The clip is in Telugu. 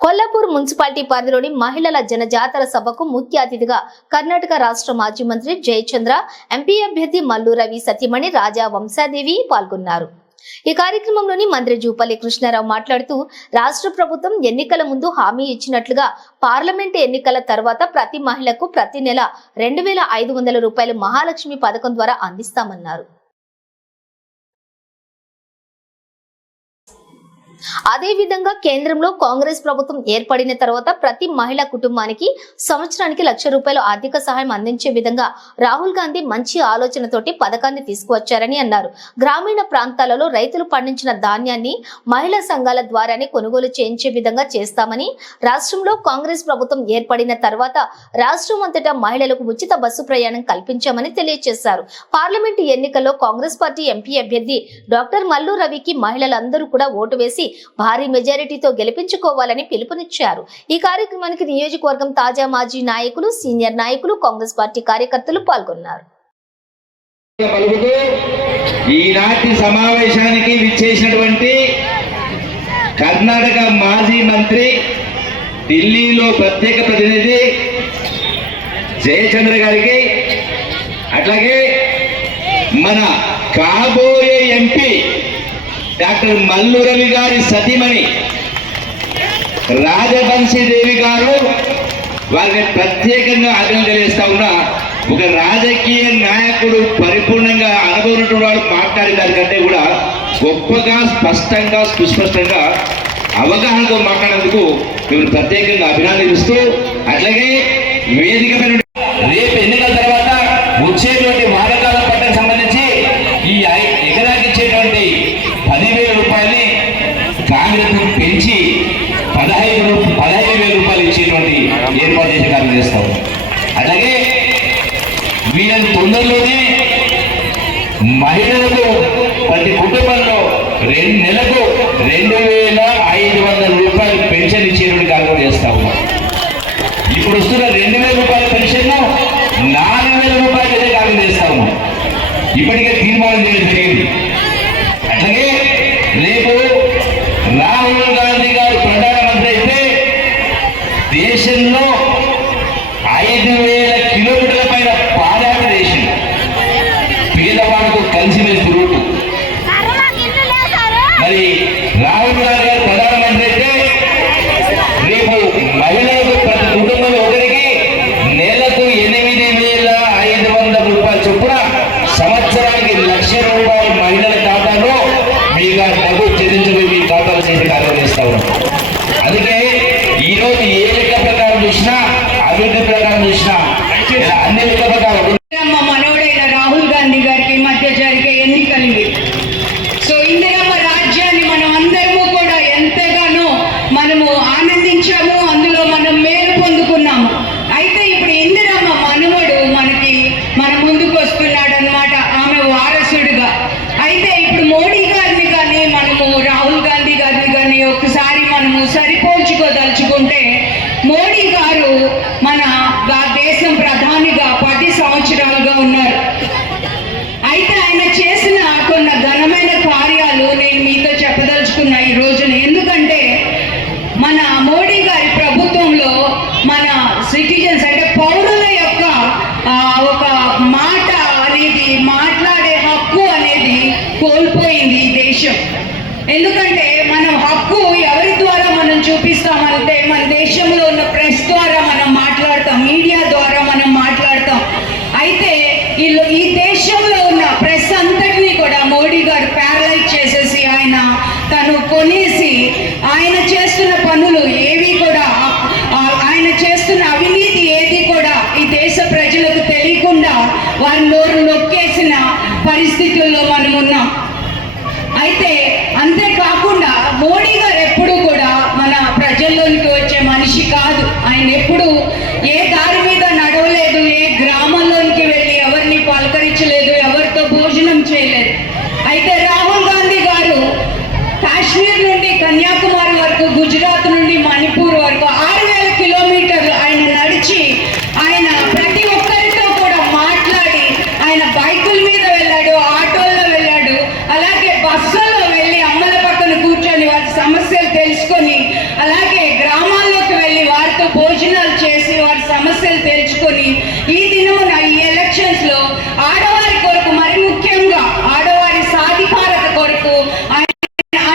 కొల్లాపూర్ మున్సిపాలిటీ పరిధిలోని మహిళల జనజాతర సభకు ముఖ్య అతిథిగా కర్ణాటక రాష్ట్ర మాజీ మంత్రి జయచంద్ర ఎంపీ అభ్యర్థి మల్లు రవి సతీమణి రాజా వంశాదేవి పాల్గొన్నారు. ఈ కార్యక్రమంలోని మంత్రి జూపల్లి కృష్ణారావు మాట్లాడుతూ రాష్ట్ర ప్రభుత్వం ఎన్నికల ముందు హామీ ఇచ్చినట్లుగా పార్లమెంట్ ఎన్నికల తర్వాత ప్రతి మహిళకు ప్రతి నెల రెండు వేల ఐదు వందల రూపాయలు మహాలక్ష్మి పథకం ద్వారా అందిస్తామన్నారు. అదే విధంగా కేంద్రంలో కాంగ్రెస్ ప్రభుత్వం ఏర్పడిన తర్వాత ప్రతి మహిళా కుటుంబానికి సంవత్సరానికి లక్ష రూపాయలు ఆర్థిక సహాయం అందించే విధంగా రాహుల్ గాంధీ మంచి ఆలోచనతోటి పథకాన్ని తీసుకువచ్చారని అన్నారు. గ్రామీణ ప్రాంతాలలో రైతులు పండించిన ధాన్యాన్ని మహిళా సంఘాల ద్వారానే కొనుగోలు చేయించే విధంగా చేస్తామని రాష్ట్రంలో కాంగ్రెస్ ప్రభుత్వం ఏర్పడిన తర్వాత రాష్ట్రం అంతటా మహిళలకు ఉచిత బస్సు ప్రయాణం కల్పించామని తెలియజేశారు. పార్లమెంటు ఎన్నికల్లో కాంగ్రెస్ పార్టీ ఎంపీ అభ్యర్థి డాక్టర్ మల్లు రవికి మహిళలందరూ కూడా ఓటు వేసి భారీ మెజారిటీతో గెలిపించుకోవాలని పిలుపునిచ్చారు. ఈ కార్యక్రమానికి నియోజకవర్గం తాజా మాజీ నాయకులు సీనియర్ నాయకులు కాంగ్రెస్ పార్టీ కార్యకర్తలు పాల్గొన్నారు. ఈనాటి సమావేశానికి విచ్చేసినటువంటి కర్ణాటక మాజీ మంత్రి ఢిల్లీలో ప్రత్యేక ప్రతినిధి జయచంద్ర గారికి అట్లాగే మన కాబోయే ఎంపీ డాక్టర్ మల్లు రవి గారి సతీమణి రాజవంశీ దేవి గారు వారిని ప్రత్యేకంగా అభినందన తెలియజేస్తా ఉన్నా ఒక రాజకీయ నాయకుడు పరిపూర్ణంగా అనుభవం వాడు మాట్లాడిన దానికంటే కూడా గొప్పగా స్పష్టంగా సుస్పష్టంగా అవగాహనతో మాట్లాడేందుకు మిమ్మల్ని ప్రత్యేకంగా అభినందిస్తూ అట్లాగే వేదిక ఏర్పాటు అలాగే వీళ్ళని తొందరలోనే మహిళలకు ప్రతి కుటుంబంలో రెండు నెలకు రెండు వేల ఐదు వందల రూపాయలు పెన్షన్ ఇచ్చేటువంటి కార్యక్రమం చేస్తా ఉన్నాం. ఇప్పుడు వస్తున్న రెండు వేల రూపాయల పెన్షన్ నాలుగు వేల రూపాయలు ఇదే కార్యం చేస్తా ఉన్నాం. ఇప్పటికే తీర్మానం చేయడం జరిగింది. అట్లాగే రేపు రాహుల్ గాంధీ గారు మీ ఖాతాలో చేసే కార్యం చేస్తా ఉన్నాం. అందుకే ఈరోజు ఏ లెక్క ప్రకారం చూసినా అభివృద్ధి ప్రకారం చూసినా కోల్పోయింది ఈ దేశం. ఎందుకంటే మనం హక్కు ఎవరి ద్వారా మనం చూపిస్తామంటే మన దేశంలో ఉన్న ప్రెస్ ద్వారా మనం మాట్లాడతాం మీడియా ద్వారా మనం మాట్లాడతాం. అయితే వీళ్ళు ఈ దేశంలో ఉన్న ప్రెస్ అంతటినీ కూడా మోడీ గారు ప్యారలైజ్ చేసేసి ఆయన తను కొనేసి ఆయన చేస్తున్న పనులు ఏవి కూడా ఆయన చేస్తున్న అవినీతి ఏది కూడా ఈ దేశ ప్రజలకు తెలియకుండా వారి నోరు పరిస్థితుల్లో మనం ఉన్నాం. అయితే అంతేకాకుండా మోడీ గారు ఎప్పుడు కూడా మన ప్రజల్లోనికి వచ్చే మనిషి కాదు. ఆయన ఎప్పుడు feliz